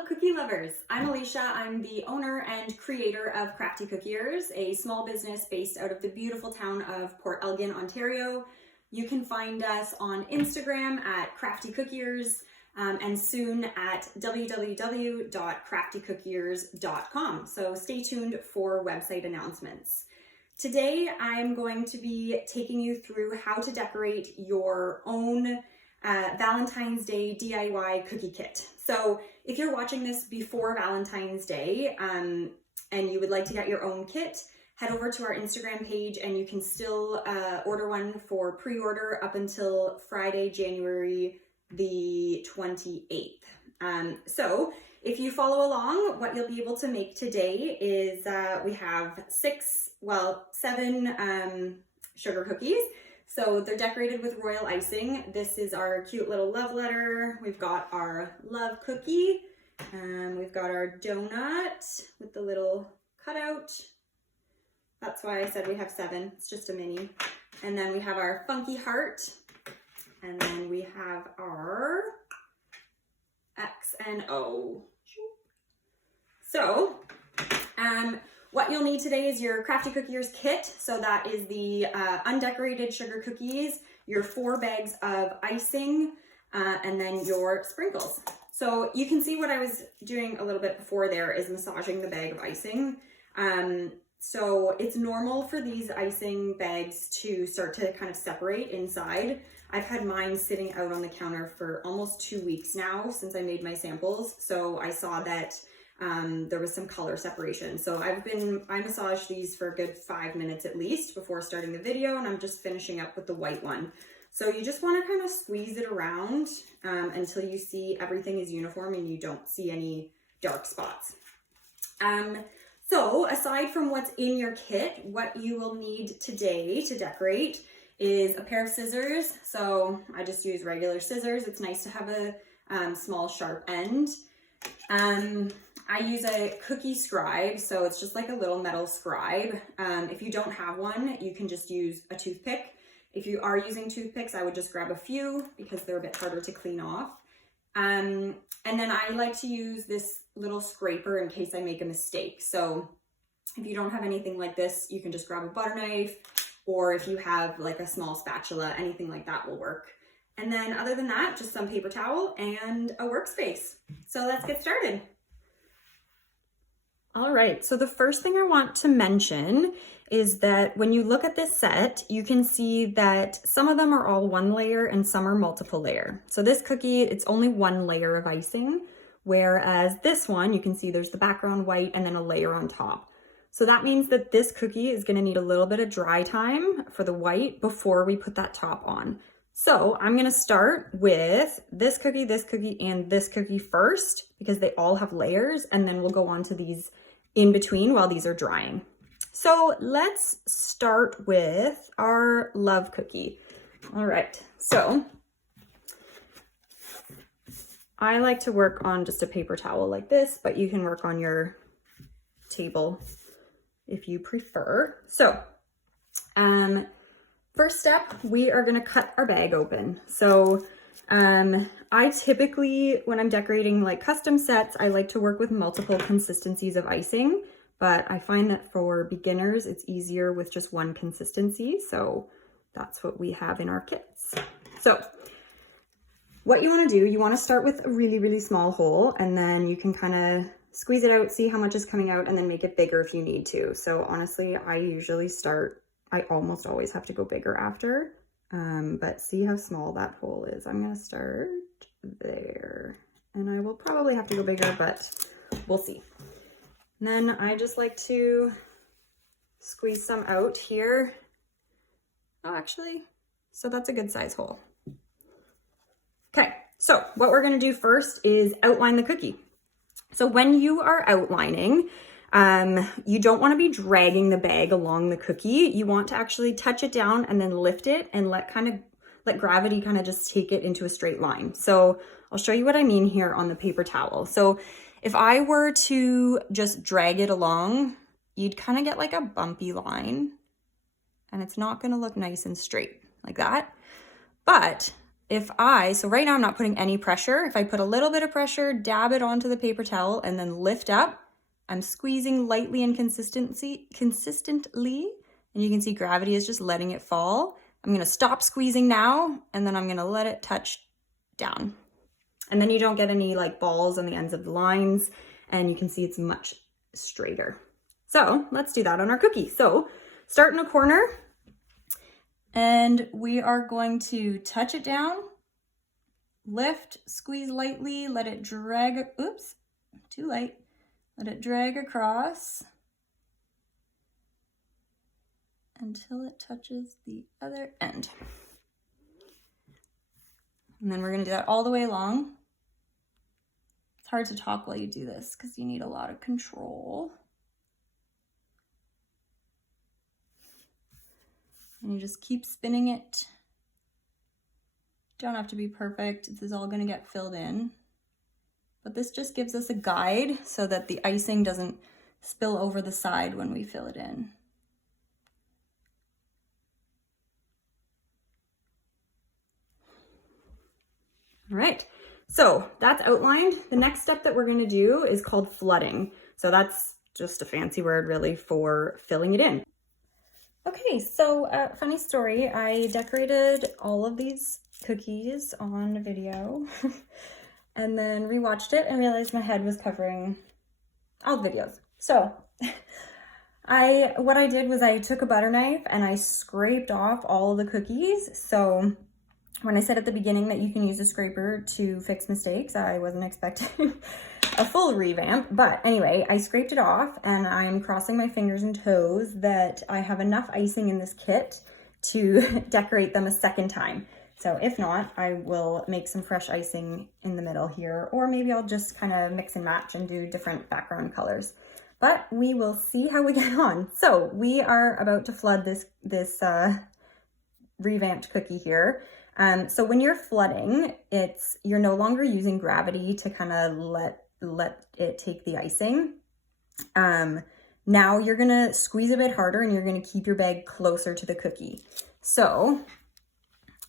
Hello cookie lovers, I'm Alicia. I'm the owner and creator of Crafty Cookiers, a small business based out of the beautiful town of Port Elgin, Ontario. You can find us on Instagram at Crafty Cookiers and soon at www.craftycookiers.com. So stay tuned for website announcements. Today I'm going to be taking you through how to decorate your own Valentine's Day DIY cookie kit. So if you're watching this before Valentine's Day and you would like to get your own kit, head over to our Instagram page and you can still order one for pre-order up until Friday, January the 28th. So if you follow along, what you'll be able to make today is we have seven sugar cookies. So they're decorated with royal icing. This is our cute little love letter. We've got our love cookie. We've got our donut with the little cutout. That's why I said we have 7. It's just a mini. And then we have our funky heart. And then we have our X and O. So, what you'll need today is your Crafty Cookiers Kit. So that is the undecorated sugar cookies, your 4 bags of icing, and then your sprinkles. So you can see what I was doing a little bit before there is massaging the bag of icing. So it's normal for these icing bags to start to kind of separate inside. I've had mine sitting out on the counter for almost 2 weeks now since I made my samples. So I saw that there was some color separation. So I massaged these for a good 5 minutes at least before starting the video, and I'm just finishing up with the white one. So you just want to kind of squeeze it around until you see everything is uniform and you don't see any dark spots. So aside from what's in your kit, what you will need today to decorate is a pair of scissors. So I just use regular scissors. It's nice to have a small sharp end. I use a cookie scribe, so it's just like a little metal scribe. If you don't have one, you can just use a toothpick. If you are using toothpicks, I would just grab a few because they're a bit harder to clean off. And then I like to use this little scraper in case I make a mistake. So if you don't have anything like this, you can just grab a butter knife, or if you have like a small spatula, anything like that will work. And then other than that, just some paper towel and a workspace. So let's get started. All right, so the first thing I want to mention is that when you look at this set, you can see that some of them are all 1 layer and some are multiple layer. So this cookie, it's only 1 layer of icing, whereas this one, you can see there's the background white and then a layer on top. So that means that this cookie is gonna need a little bit of dry time for the white before we put that top on. So I'm gonna start with this cookie, and this cookie first because they all have layers, and then we'll go on to these in between while these are drying. So let's start with our love cookie. All right, so I like to work on just a paper towel like this, but you can work on your table if you prefer. So, first step, we are gonna cut our bag open. So I typically, when I'm decorating like custom sets, I like to work with multiple consistencies of icing, but I find that for beginners, it's easier with just one consistency. So that's what we have in our kits. So what you wanna do, you wanna start with a really, really small hole, and then you can kind of squeeze it out, see how much is coming out, and then make it bigger if you need to. So honestly, I almost always have to go bigger after. But see how small that hole is. I'm gonna start there, and I will probably have to go bigger, but we'll see. And then I just like to squeeze some out here. Oh, actually, so that's a good size hole. Okay, so what we're gonna do first is outline the cookie. So when you are outlining, you don't want to be dragging the bag along the cookie. You want to actually touch it down and then lift it and let gravity kind of just take it into a straight line. So I'll show you what I mean here on the paper towel. So if I were to just drag it along, you'd kind of get like a bumpy line, and it's not going to look nice and straight like that. But so right now I'm not putting any pressure. If I put a little bit of pressure, dab it onto the paper towel and then lift up, I'm squeezing lightly and consistently, and you can see gravity is just letting it fall. I'm gonna stop squeezing now, and then I'm gonna let it touch down. And then you don't get any like balls on the ends of the lines, and you can see it's much straighter. So let's do that on our cookie. So start in a corner, and we are going to touch it down, lift, squeeze lightly, let it drag, oops, too light. Let it drag across until it touches the other end. And then we're gonna do that all the way along. It's hard to talk while you do this because you need a lot of control. And you just keep spinning it. Don't have to be perfect. This is all gonna get filled in. But this just gives us a guide so that the icing doesn't spill over the side when we fill it in. All right, so that's outlined. The next step that we're gonna do is called flooding. So that's just a fancy word really for filling it in. Okay, so funny story, I decorated all of these cookies on video. And then rewatched it and realized my head was covering all the videos. So what I did was I took a butter knife and I scraped off all of the cookies. So when I said at the beginning that you can use a scraper to fix mistakes, I wasn't expecting a full revamp. But anyway, I scraped it off and I'm crossing my fingers and toes that I have enough icing in this kit to decorate them a second time. So if not, I will make some fresh icing in the middle here, or maybe I'll just kind of mix and match and do different background colors. But we will see how we get on. So we are about to flood this revamped cookie here. So when you're flooding, you're no longer using gravity to kind of let it take the icing. Now you're gonna squeeze a bit harder and you're gonna keep your bag closer to the cookie. So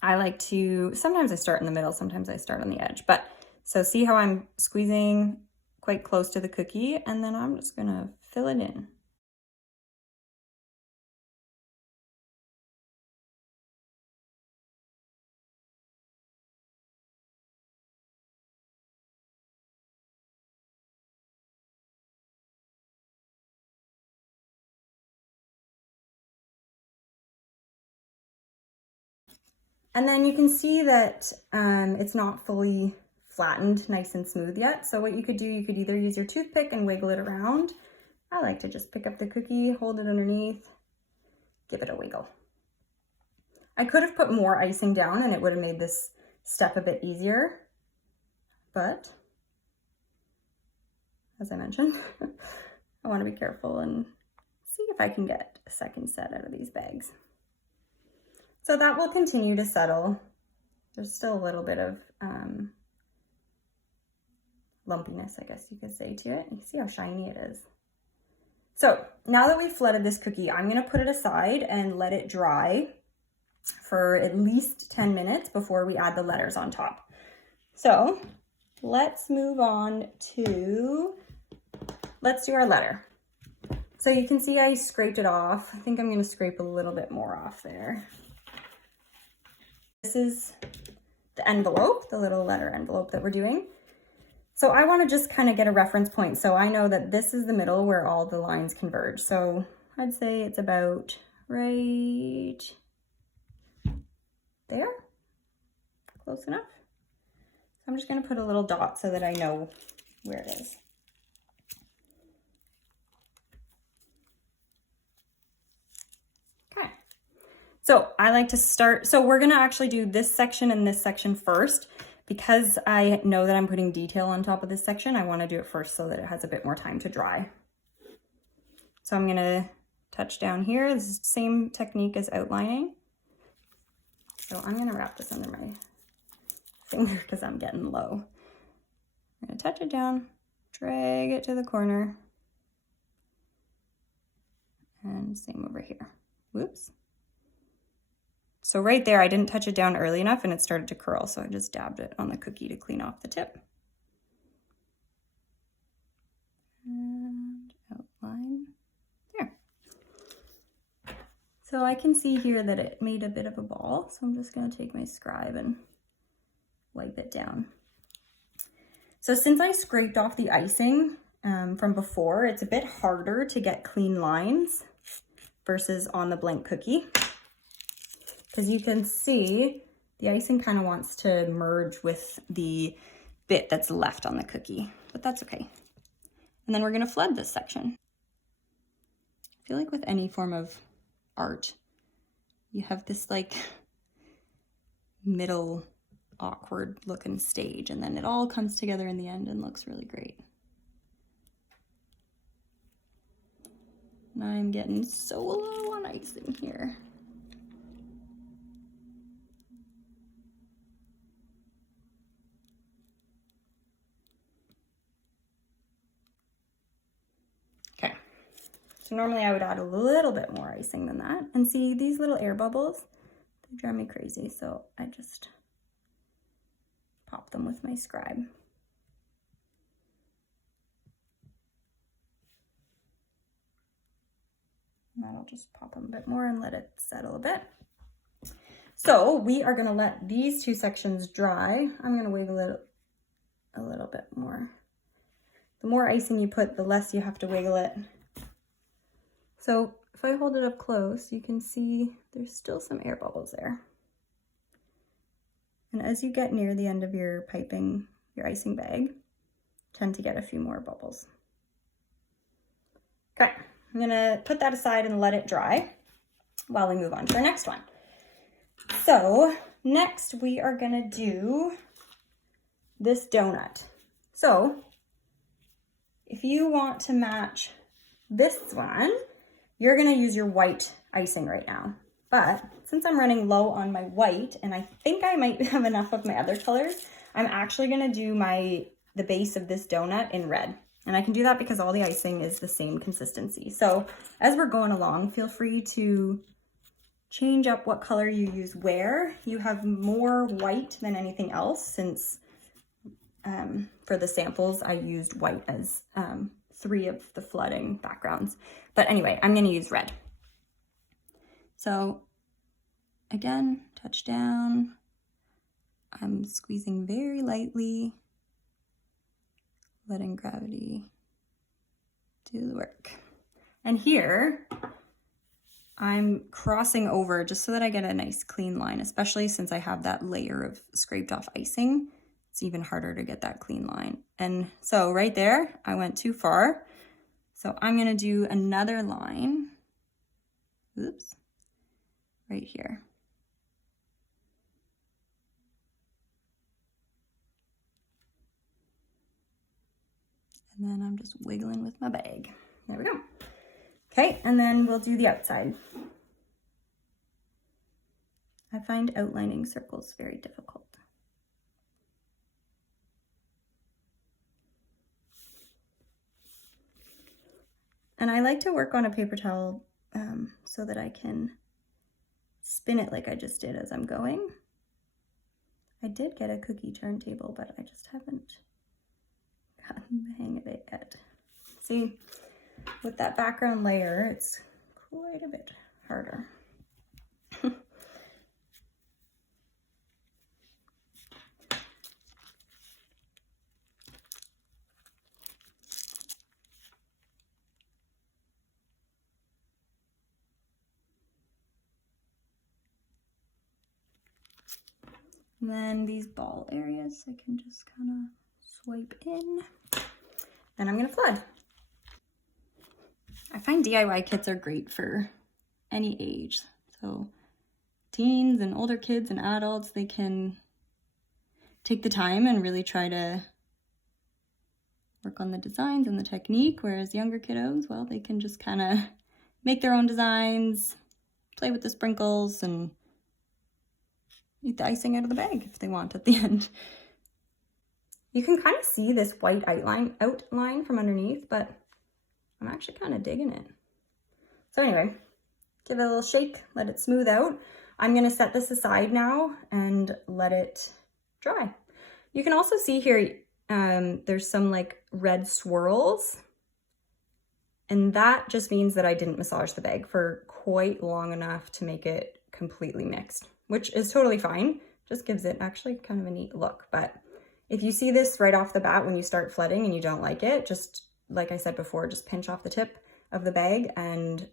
I like to, sometimes I start in the middle, sometimes I start on the edge, but so see how I'm squeezing quite close to the cookie, and then I'm just gonna fill it in. And then you can see that it's not fully flattened nice and smooth yet. So what you could do, you could either use your toothpick and wiggle it around. I like to just pick up the cookie, hold it underneath, give it a wiggle. I could have put more icing down and it would have made this step a bit easier, but as I mentioned, I want to be careful and see if I can get a second set out of these bags. So that will continue to settle. There's still a little bit of lumpiness, I guess you could say, to it. You can see how shiny it is. So now that we've flooded this cookie, I'm gonna put it aside and let it dry for at least 10 minutes before we add the letters on top. So let's move on to, let's do our letter. So you can see I scraped it off. I think I'm gonna scrape a little bit more off there. This is the envelope, the little letter envelope that we're doing. So I want to just kind of get a reference point. So I know that this is the middle where all the lines converge. So I'd say it's about right there, close enough. So I'm just going to put a little dot so that I know where it is. Okay. So I like to start, so we're gonna actually do this section and this section first. Because I know that I'm putting detail on top of this section, I wanna do it first so that it has a bit more time to dry. So I'm gonna touch down here. This is the same technique as outlining. So I'm gonna wrap this under my finger because I'm getting low. I'm gonna touch it down, drag it to the corner, and same over here. Whoops. So right there, I didn't touch it down early enough and it started to curl. So I just dabbed it on the cookie to clean off the tip. And outline there. So I can see here that it made a bit of a ball. So I'm just gonna take my scribe and wipe it down. So since I scraped off the icing from before, it's a bit harder to get clean lines versus on the blank cookie. Because you can see the icing kind of wants to merge with the bit that's left on the cookie, but that's okay. And then we're gonna flood this section. I feel like with any form of art, you have this like middle awkward looking stage, and then it all comes together in the end and looks really great. And I'm getting so low on icing here. Okay, so normally I would add a little bit more icing than that. And see these little air bubbles, they drive me crazy. So I just pop them with my scribe. And that'll just pop them a bit more and let it settle a bit. So we are gonna let these two sections dry. I'm gonna wiggle it a little bit more. The more icing you put, the less you have to wiggle it. So if I hold it up close, you can see there's still some air bubbles there. And as you get near the end of your piping, your icing bag, tend to get a few more bubbles. Okay, I'm gonna put that aside and let it dry while we move on to our next one. So next we are gonna do this donut. So if you want to match this one, you're gonna use your white icing right now. But since I'm running low on my white, and I think I might have enough of my other colors, I'm actually gonna do the base of this donut in red. And I can do that because all the icing is the same consistency. So as we're going along, feel free to change up what color you use where. You have more white than anything else, since for the samples, I used white as 3 of the flooding backgrounds. But anyway, I'm gonna use red. So again, touch down. I'm squeezing very lightly, letting gravity do the work. And here, I'm crossing over just so that I get a nice clean line, especially since I have that layer of scraped off icing. It's even harder to get that clean line. And so right there, I went too far. So I'm gonna do another line, oops, right here. And then I'm just wiggling with my bag. There we go. Okay, and then we'll do the outside. I find outlining circles very difficult. And I like to work on a paper towel so that I can spin it like I just did as I'm going. I did get a cookie turntable, but I just haven't gotten the hang of it yet. See, with that background layer, it's quite a bit harder. And then these ball areas, I can just kind of swipe in. Then I'm gonna flood. I find DIY kits are great for any age. So teens and older kids and adults, they can take the time and really try to work on the designs and the technique, whereas younger kiddos, well, they can just kind of make their own designs, play with the sprinkles, and eat the icing out of the bag if they want at the end. You can kind of see this white outline from underneath, but I'm actually kind of digging it. So anyway, give it a little shake, let it smooth out. I'm gonna set this aside now and let it dry. You can also see here, there's some like red swirls, and that just means that I didn't massage the bag for quite long enough to make it completely mixed, which is totally fine. Just gives it actually kind of a neat look. But if you see this right off the bat when you start flooding and you don't like it, just like I said before, just pinch off the tip of the bag and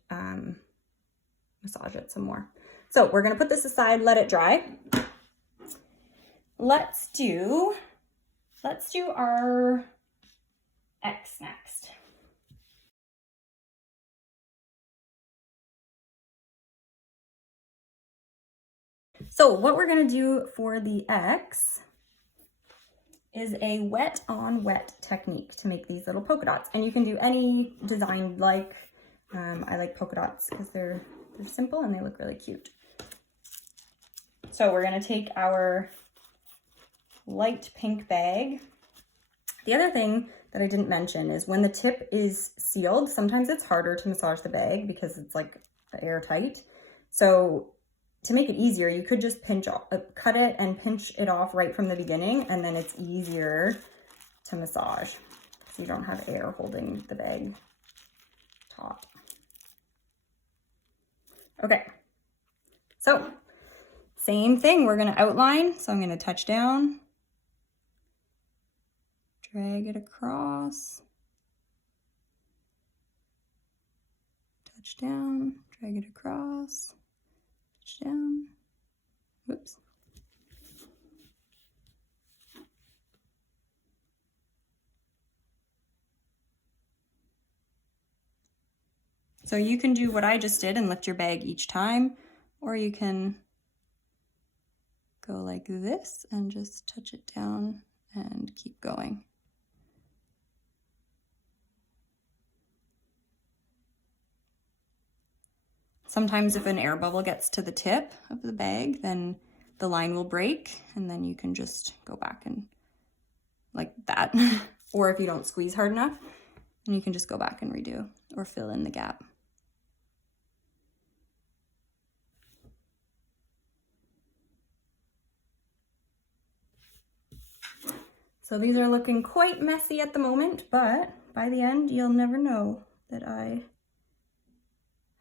massage it some more. So we're gonna put this aside, let it dry. Let's do our X next. So what we're gonna do for the X is a wet on wet technique to make these little polka dots. And you can do any design you like. I like polka dots because they're simple and they look really cute. So we're gonna take our light pink bag. The other thing that I didn't mention is when the tip is sealed, sometimes it's harder to massage the bag because it's like airtight. So to make it easier, you could just cut it and pinch it off right from the beginning, and then it's easier to massage so you don't have air holding the bag taut. Okay, so same thing, we're gonna outline. So I'm gonna touch down, drag it across, touch down, drag it across, touch down, whoops. So you can do what I just did and lift your bag each time, or you can go like this and just touch it down and keep going. Sometimes if an air bubble gets to the tip of the bag, then the line will break, and then you can just go back and like that. Or if you don't squeeze hard enough, then you can just go back and redo or fill in the gap. So these are looking quite messy at the moment, but by the end, you'll never know that I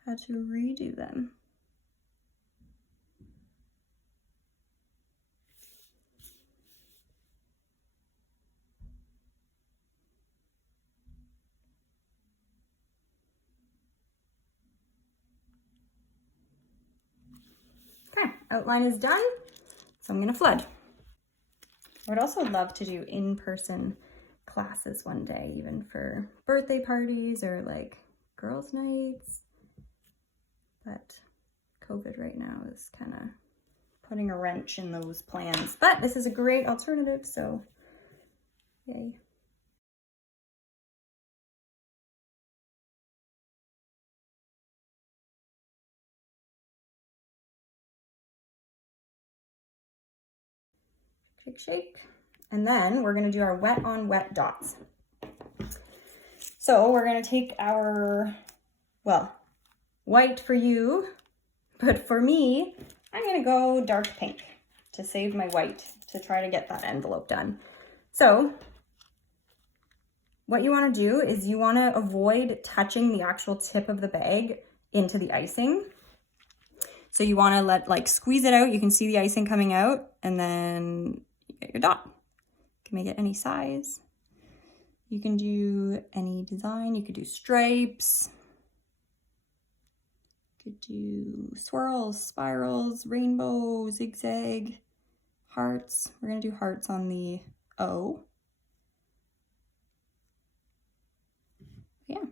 had to redo them. Okay, outline is done, so I'm gonna flood. I would also love to do in-person classes one day, even for birthday parties or like girls' nights. But COVID right now is kind of putting a wrench in those plans. But this is a great alternative, so yay. Shake, shake. And then we're gonna do our wet on wet dots. So we're gonna take our, well, white for you, but for me, I'm gonna go dark pink to save my white to try to get that envelope done. So what you wanna do is you wanna avoid touching the actual tip of the bag into the icing. So you wanna squeeze it out. You can see the icing coming out, and then you get your dot. You can make it any size. You can do any design. You could do stripes. You could do swirls, spirals, rainbow, zigzag, hearts. We're gonna do hearts on the O. Yeah,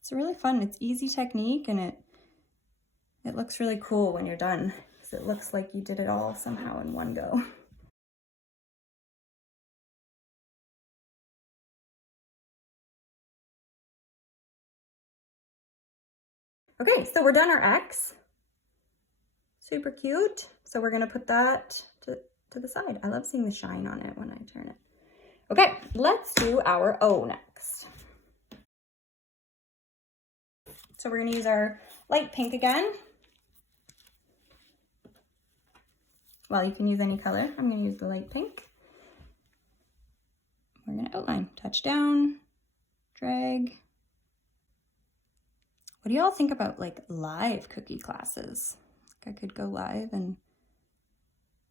it's really fun. It's easy technique, and it looks really cool when you're done, because it looks like you did it all somehow in one go. Okay, so we're done our X. Super cute. So we're gonna put that to the side. I love seeing the shine on it when I turn it. Okay, let's do our O next. So we're gonna use our light pink again. Well, you can use any color. I'm gonna use the light pink. We're gonna outline, touch down, drag. What do y'all think about like live cookie classes? Like I could go live and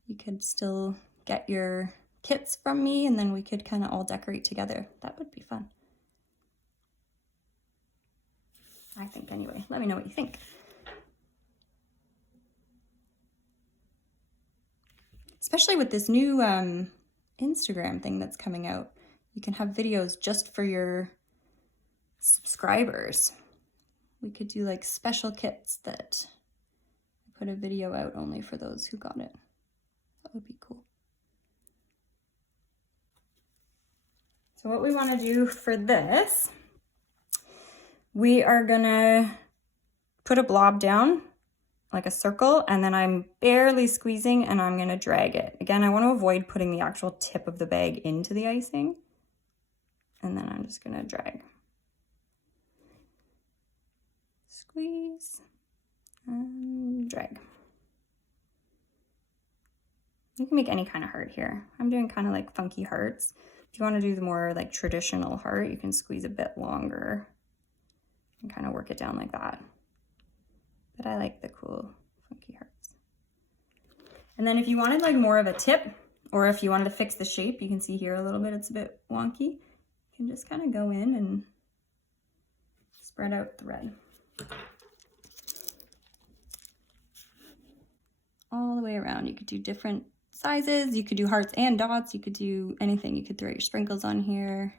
you could still get your kits from me and then we could kind of all decorate together. That would be fun. I think anyway. Let me know what you think. Especially with this new Instagram thing that's coming out. You can have videos just for your subscribers. We could do like special kits that put a video out only for those who got it. That would be cool. So what we want to do for this, we are gonna put a blob down, like a circle, and then I'm barely squeezing and I'm gonna drag it. Again, I want to avoid putting the actual tip of the bag into the icing. And then I'm just gonna drag. Squeeze and drag. You can make any kind of heart here. I'm doing kind of like funky hearts. If you want to do the more like traditional heart, you can squeeze a bit longer and kind of work it down like that. But I like the cool funky hearts. And then if you wanted like more of a tip, or if you wanted to fix the shape, you can see here a little bit, it's a bit wonky. You can just kind of go in and spread out the red. All the way around. You could do different sizes. You could do hearts and dots. You could do anything. You could throw your sprinkles on here.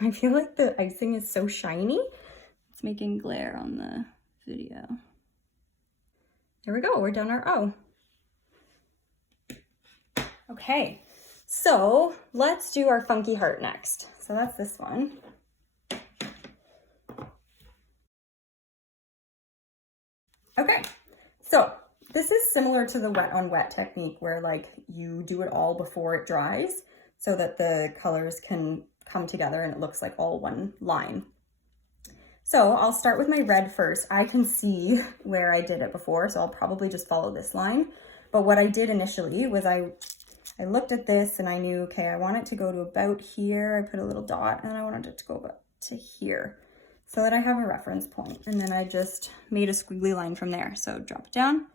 I feel like the icing is so shiny. It's making glare on the video. There we go. We're done our O. Okay, so let's do our funky heart next. So that's this one. Okay, so this is similar to the wet on wet technique where like you do it all before it dries so that the colors can come together and it looks like all one line. So I'll start with my red first. I can see where I did it before, so I'll probably just follow this line. But what I did initially was I looked at this and I knew, okay, I want it to go to about here. I put a little dot and I wanted it to go about to here so that I have a reference point. And then I just made a squiggly line from there. So drop it down,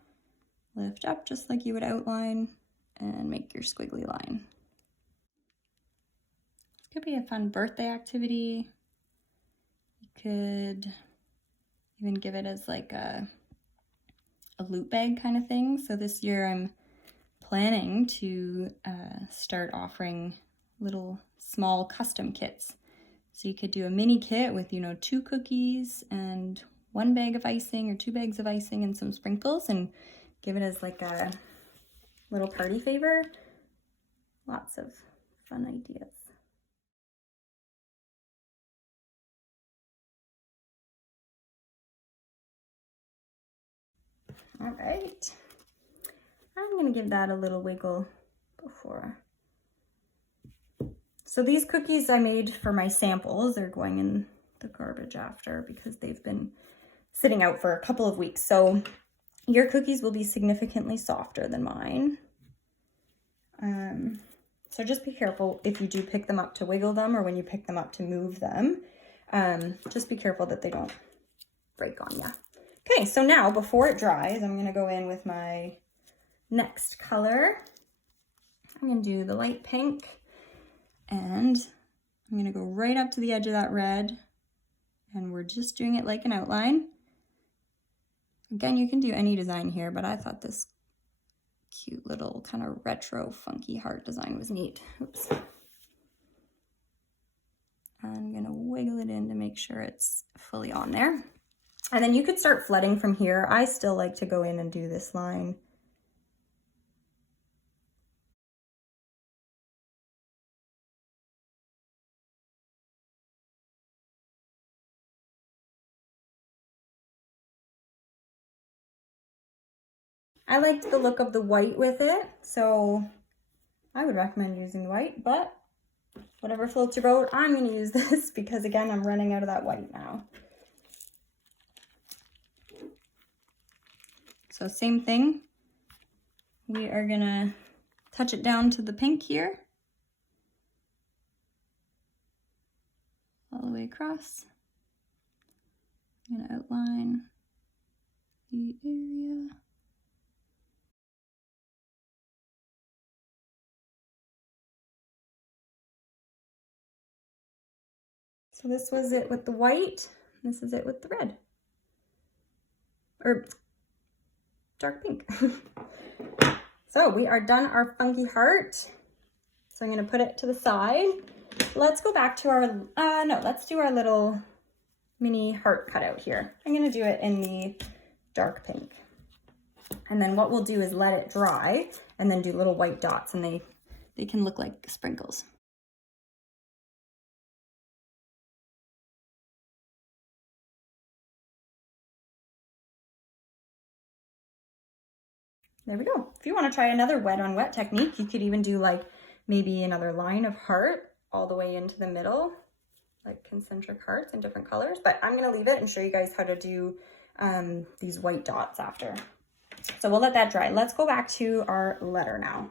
lift up just like you would outline and make your squiggly line. This could be a fun birthday activity. You could even give it as like a loot bag kind of thing. So this year I'm planning to start offering little small custom kits. So you could do a mini kit with, you know, 2 cookies and 1 bag of icing or 2 bags of icing and some sprinkles and give it as like a little party favor. Lots of fun ideas. All right. I'm gonna give that a little wiggle before. So these cookies I made for my samples, they're going in the garbage after because they've been sitting out for a couple of weeks. So your cookies will be significantly softer than mine. So just be careful if you do pick them up to wiggle them or when you pick them up to move them. Just be careful that they don't break on you. Okay, so now before it dries, I'm gonna go in with my next color. I'm gonna do the light pink and I'm gonna go right up to the edge of that red and we're just doing it like an outline. Again, you can do any design here, but I thought this cute little kind of retro funky heart design was neat. Oops. I'm gonna wiggle it in to make sure it's fully on there. And then you could start flooding from here. I still like to go in and do this line. I liked the look of the white with it, so I would recommend using white, but whatever floats your boat, I'm gonna use this because again, I'm running out of that white now. So same thing. We are gonna touch it down to the pink here. All the way across. I'm gonna outline the area. So this was it with the white. This is it with the red. Or dark pink. So we are done our funky heart. So I'm gonna put it to the side. Let's go back to our, no, let's do our little mini heart cutout here. I'm gonna do it in the dark pink. And then what we'll do is let it dry and then do little white dots, and they can look like sprinkles. There we go. If you want to try another wet on wet technique, you could even do like maybe another line of heart all the way into the middle, like concentric hearts in different colors. But I'm going to leave it and show you guys how to do these white dots after. So we'll let that dry. Let's go back to our letter now.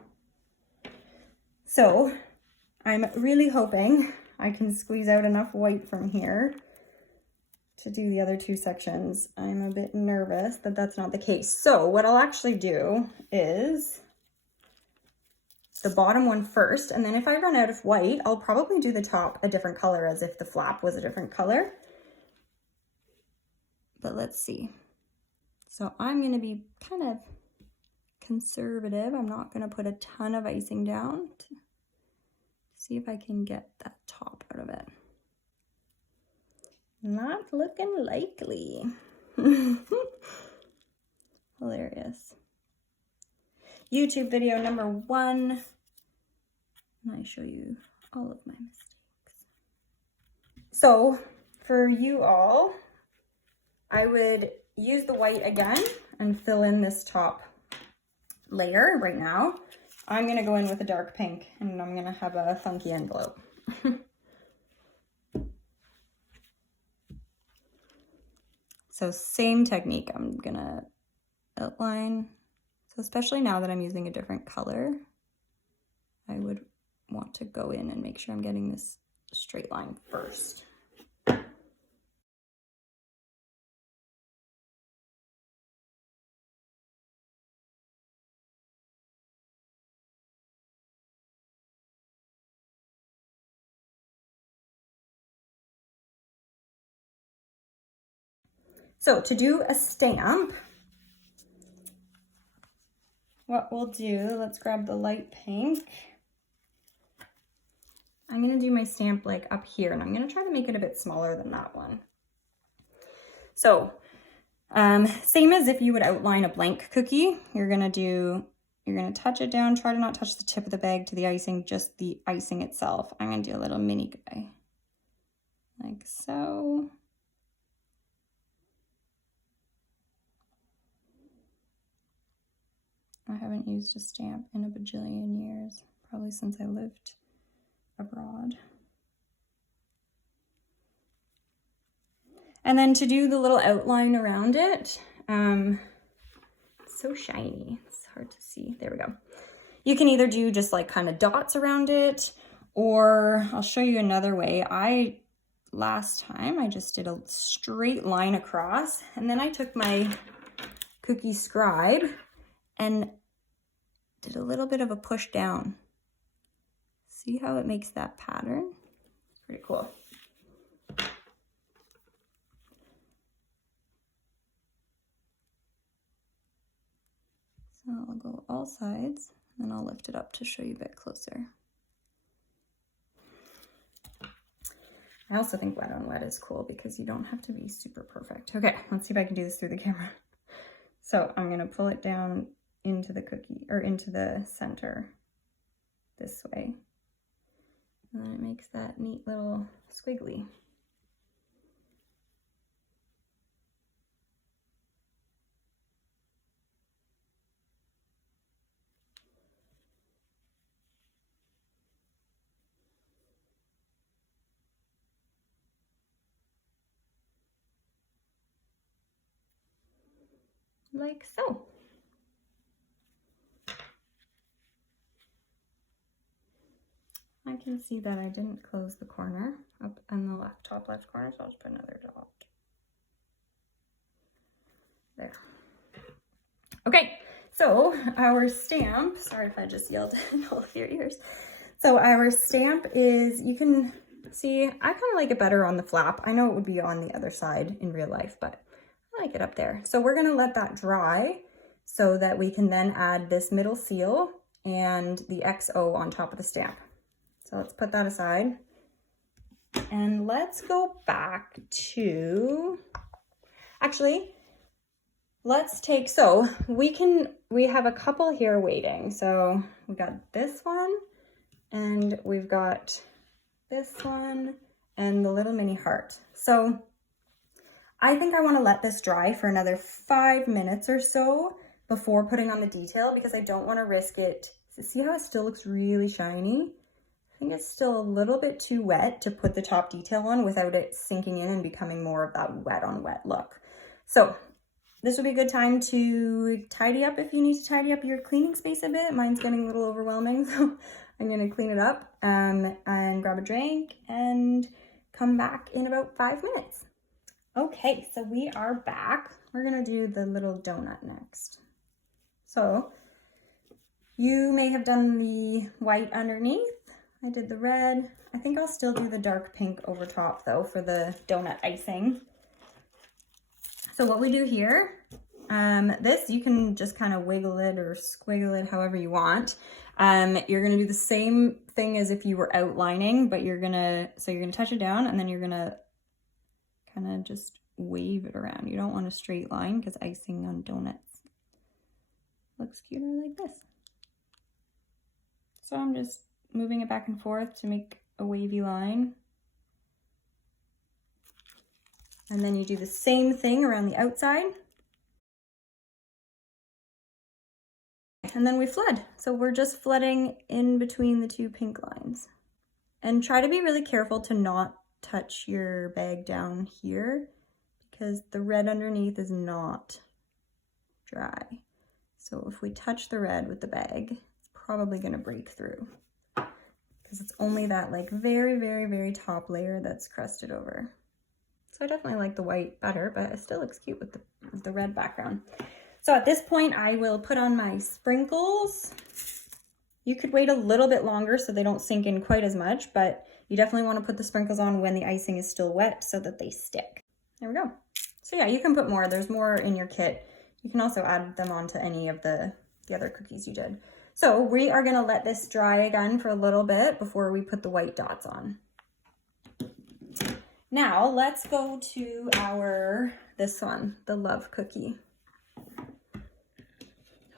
So I'm really hoping I can squeeze out enough white from here to do the other two sections. I'm a bit nervous that that's not the case. So what I'll actually do is the bottom one first, and then if I run out of white, I'll probably do the top a different color as if the flap was a different color. But let's see. So I'm gonna be kind of conservative. I'm not gonna put a ton of icing down to see if I can get that top out of it. Not looking likely. Hilarious. YouTube video number 1. And I show you all of my mistakes. So for you all, I would use the white again and fill in this top layer right now. I'm gonna go in with a dark pink and I'm gonna have a funky envelope. So same technique, I'm gonna outline. So especially now that I'm using a different color, I would want to go in and make sure I'm getting this straight line first. So to do a stamp, what we'll do, let's grab the light pink. I'm gonna do my stamp like up here, and I'm gonna try to make it a bit smaller than that one. So same as if you would outline a blank cookie, you're gonna touch it down, try to not touch the tip of the bag to the icing, just the icing itself. I'm gonna do a little mini guy, like so. I haven't used a stamp in a bajillion years, probably since I lived abroad. And then to do the little outline around it, it's so shiny, it's hard to see. There we go. You can either do just like kind of dots around it, or I'll show you another way. Last time I just did a straight line across, and then I took my cookie scribe and did a little bit of a push down. See how it makes that pattern? It's pretty cool. So I'll go all sides, and I'll lift it up to show you a bit closer. I also think wet on wet is cool because you don't have to be super perfect. Okay, let's see if I can do this through the camera. So I'm gonna pull it down into the cookie, or into the center this way. And then it makes that neat little squiggly. Like so. I can see that I didn't close the corner up in the top left corner, so I'll just put another dot. There. Okay, so our stamp, sorry if I just yelled in all of your ears. So our stamp is, you can see, I kind of like it better on the flap. I know it would be on the other side in real life, but I like it up there. So we're gonna let that dry so that we can then add this middle seal and the XO on top of the stamp. So let's put that aside. And let's go back to, actually, let's take, so we have a couple here waiting. So we got this one and we've got this one and the little mini heart. So I think I want to let this dry for another 5 minutes or so before putting on the detail because I don't want to risk it. See how it still looks really shiny? I think it's still a little bit too wet to put the top detail on without it sinking in and becoming more of that wet on wet look. So this would be a good time to tidy up if you need to tidy up your cleaning space a bit. Mine's getting a little overwhelming, so I'm gonna clean it up and grab a drink and come back in about 5 minutes. Okay, so we are back. We're gonna do the little donut next. So you may have done the white underneath. I did the red. I think I'll still do the dark pink over top though for the donut icing. So what we do here, this you can just kind of wiggle it or squiggle it however you want. You're gonna do the same thing as if you were outlining, but you're gonna touch it down and then you're gonna kind of just wave it around. You don't want a straight line because icing on donuts looks cuter like this. So I'm just moving it back and forth to make a wavy line. And then you do the same thing around the outside. And then we flood. So we're just flooding in between the two pink lines. And try to be really careful to not touch your bag down here because the red underneath is not dry. So if we touch the red with the bag, it's probably gonna break through because it's only that like very, very, very top layer that's crusted over. So I definitely like the white better, but it still looks cute with the red background. So at this point, I will put on my sprinkles. You could wait a little bit longer so they don't sink in quite as much, but you definitely want to put the sprinkles on when the icing is still wet so that they stick. There we go. So yeah, you can put more. There's more in your kit. You can also add them onto any of the other cookies you did. So we are gonna let this dry again for a little bit before we put the white dots on. Now let's go to this one, the love cookie.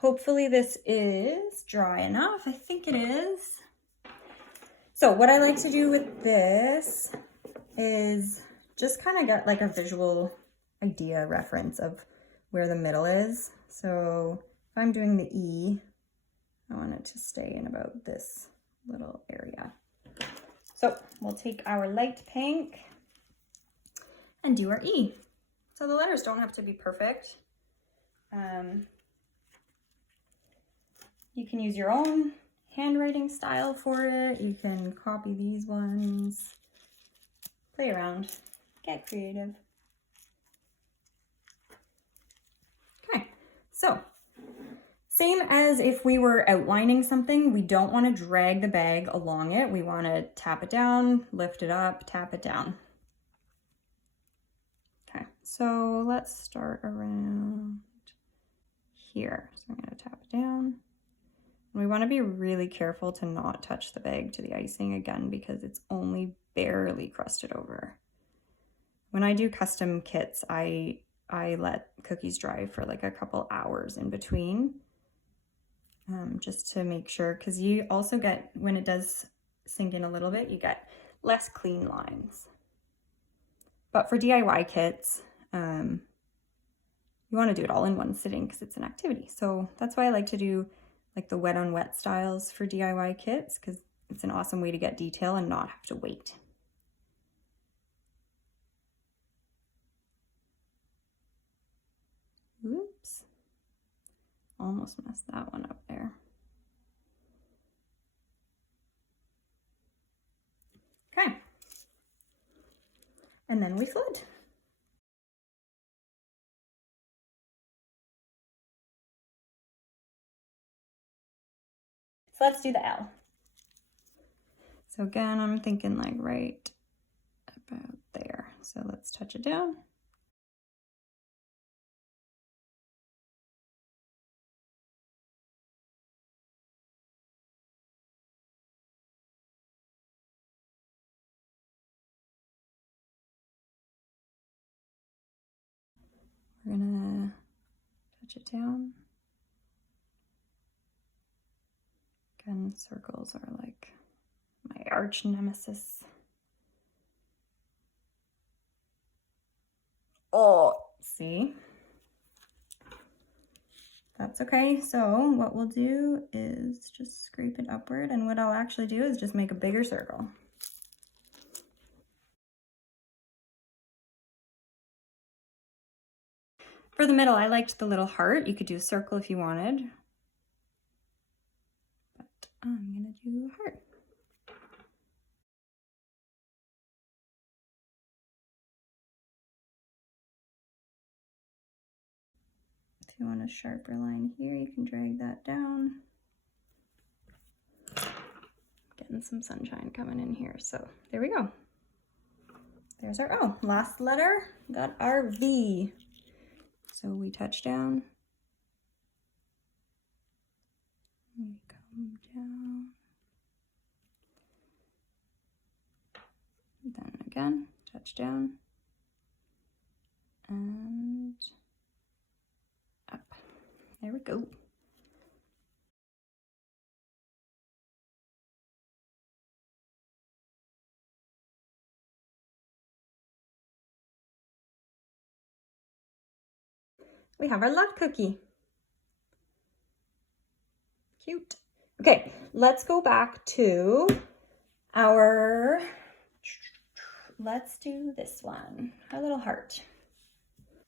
Hopefully this is dry enough. I think it is. So what I like to do with this is just kind of get like a visual idea reference of where the middle is. So if I'm doing the E, I want it to stay in about this little area. So we'll take our light pink and do our E. So the letters don't have to be perfect. You can use your own handwriting style for it. You can copy these ones, play around, get creative. Okay, so same as if we were outlining something, we don't want to drag the bag along it. We want to tap it down, lift it up, tap it down. Okay, so let's start around here. So I'm going to tap it down. And we want to be really careful to not touch the bag to the icing again because it's only barely crusted over. When I do custom kits, I let cookies dry for like a couple hours in between. Just to make sure, because you also get, when it does sink in a little bit, you get less clean lines. But for DIY kits, you want to do it all in one sitting because it's an activity. So that's why I like to do like the wet on wet styles for DIY kits because it's an awesome way to get detail and not have to wait. Oops. Almost messed that one up there. and then we flood. So let's do the L. So again, I'm thinking like right about there. So let's touch it down. We're gonna touch it down. Again, circles are like my arch nemesis. Oh, see? That's okay. So what we'll do is just scrape it upward, and what I'll actually do is just make a bigger circle. For the middle, I liked the little heart. You could do a circle if you wanted, but I'm gonna do a heart. If you want a sharper line here, you can drag that down. Getting some sunshine coming in here, so there we go. There's our O. Last letter, got our V. So we touch down, we come down, then again, touch down, and up. There we go. We have our love cookie. Cute. Okay, let's go back to our, let's do this one, our little heart.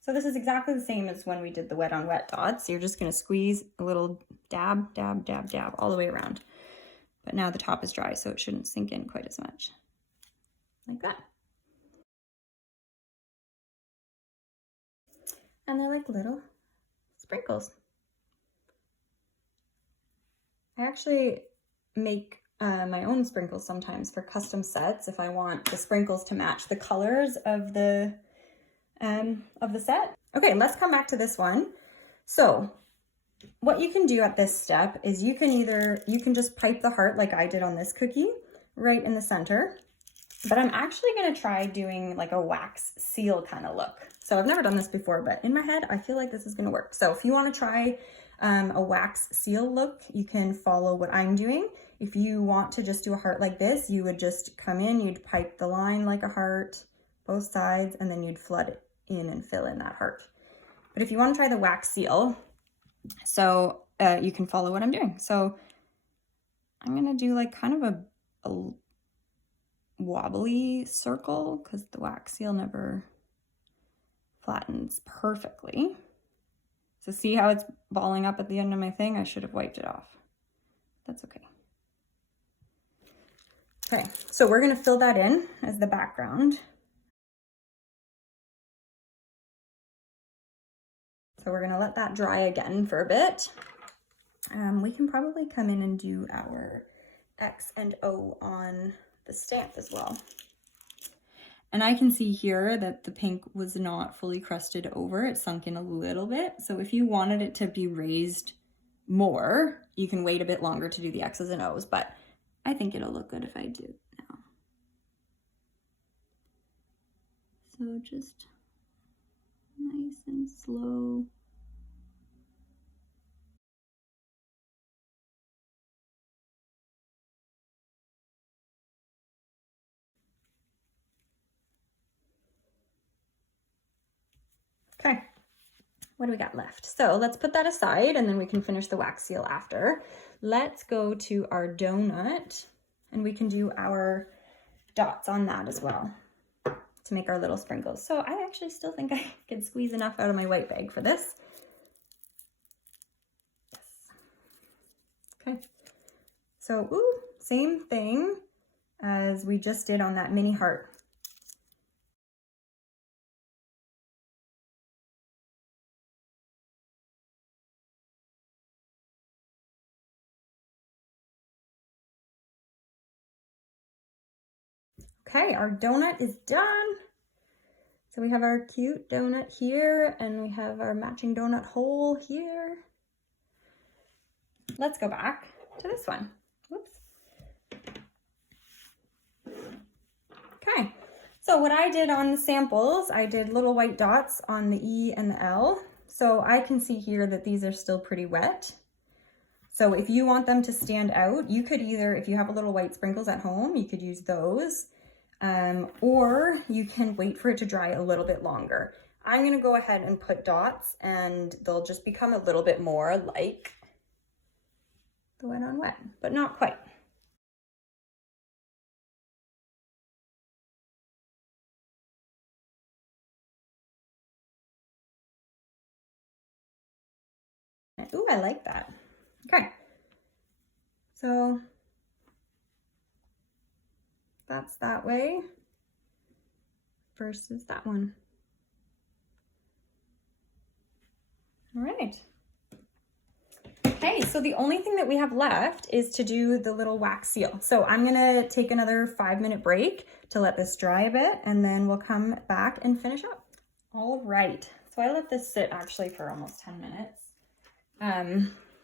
So this is exactly the same as when we did the wet on wet dots. You're just gonna squeeze a little dab, dab, dab, dab all the way around. But now the top is dry, so it shouldn't sink in quite as much. Like that. And they're like little sprinkles. I actually make my own sprinkles sometimes for custom sets if I want the sprinkles to match the colors of the set. Okay, let's come back to this one. So what you can do at this step is you can just pipe the heart like I did on this cookie right in the center. But I'm actually gonna try doing like a wax seal kind of look. So I've never done this before, but in my head, I feel like this is gonna work. So if you wanna try a wax seal look, you can follow what I'm doing. If you want to just do a heart like this, you would just come in, you'd pipe the line like a heart, both sides, and then you'd flood it in and fill in that heart. But if you wanna try the wax seal, so you can follow what I'm doing. So I'm gonna do like kind of a wobbly circle because the wax seal never flattens perfectly. So see how it's balling up at the end of my thing? I should have wiped it off. That's okay. Okay, so we're gonna fill that in as the background. So we're gonna let that dry again for a bit. We can probably come in and do our X and O on the stamp as well. And I can see here that the pink was not fully crusted over. It sunk in a little bit. So if you wanted it to be raised more, you can wait a bit longer to do the X's and O's, but I think it'll look good if I do it now. So just nice and slow. Okay, what do we got left? So let's put that aside and then we can finish the wax seal after. Let's go to our donut and we can do our dots on that as well to make our little sprinkles. So I actually still think I can squeeze enough out of my white bag for this. Yes. Okay. So, ooh, same thing as we just did on that mini heart. Okay, our donut is done. So we have our cute donut here, and we have our matching donut hole here. Let's go back to this one. Whoops. Okay, so what I did on the samples, I did little white dots on the E and the L. So I can see here that these are still pretty wet. So if you want them to stand out, you could either, if you have a little white sprinkles at home, you could use those. Or you can wait for it to dry a little bit longer. I'm gonna go ahead and put dots, and they'll just become a little bit more like the wet on wet, but not quite. Ooh, I like that. Okay, so that's that way versus that one. All right. Okay, so the only thing that we have left is to do the little wax seal. So I'm gonna take another 5-minute break to let this dry a bit, and then we'll come back and finish up. All right, so I let this sit actually for almost 10 minutes.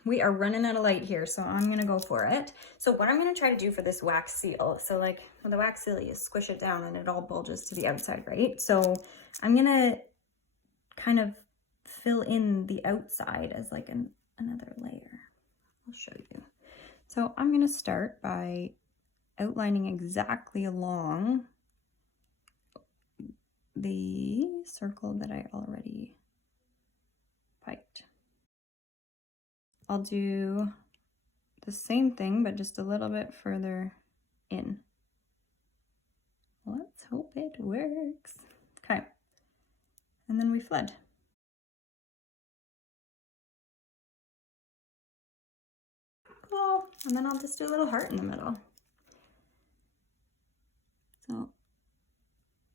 We are running out of light here, so I'm gonna go for it. So what I'm gonna try to do for this wax seal, so like with the wax seal, you squish it down and it all bulges to the outside, right? So I'm gonna kind of fill in the outside as like another layer. I'll show you. So I'm gonna start by outlining exactly along the circle that I already piked. I'll do the same thing, but just a little bit further in. Let's hope it works. Okay, and then we flood. Cool, and then I'll just do a little heart in the middle. So,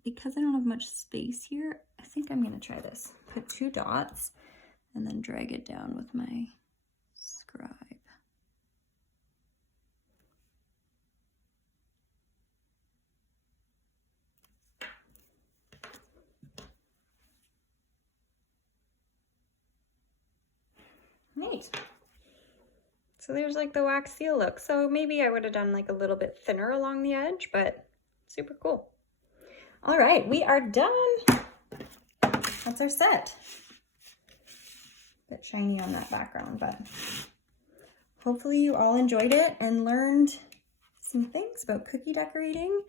because I don't have much space here, I think I'm gonna try this. Put 2 dots and then drag it down with my scribe. Neat. So there's like the wax seal look. So maybe I would have done like a little bit thinner along the edge, but super cool. All right, we are done. That's our set. Bit shiny on that background, but hopefully you all enjoyed it and learned some things about cookie decorating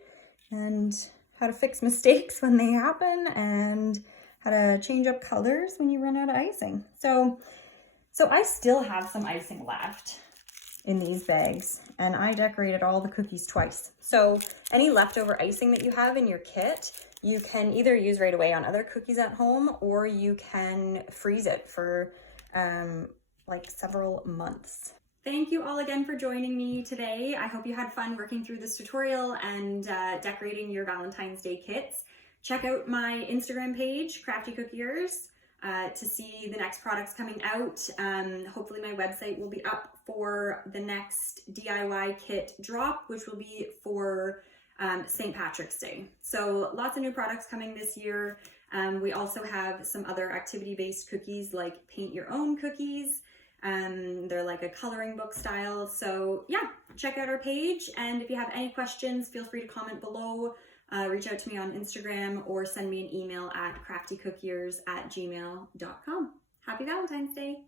and how to fix mistakes when they happen and how to change up colors when you run out of icing. So I still have some icing left in these bags, and I decorated all the cookies twice. So any leftover icing that you have in your kit, you can either use right away on other cookies at home, or you can freeze it for like several months. Thank you all again for joining me today. I hope you had fun working through this tutorial and decorating your Valentine's Day kits. Check out my Instagram page, Crafty Cookiers, to see the next products coming out. Hopefully my website will be up for the next DIY kit drop, which will be for St. Patrick's Day. So lots of new products coming this year. We also have some other activity-based cookies like paint your own cookies. They're like a coloring book style. So yeah, check out our page. And if you have any questions, feel free to comment below. Reach out to me on Instagram or send me an email at craftycookiers@gmail.com. Happy Valentine's Day!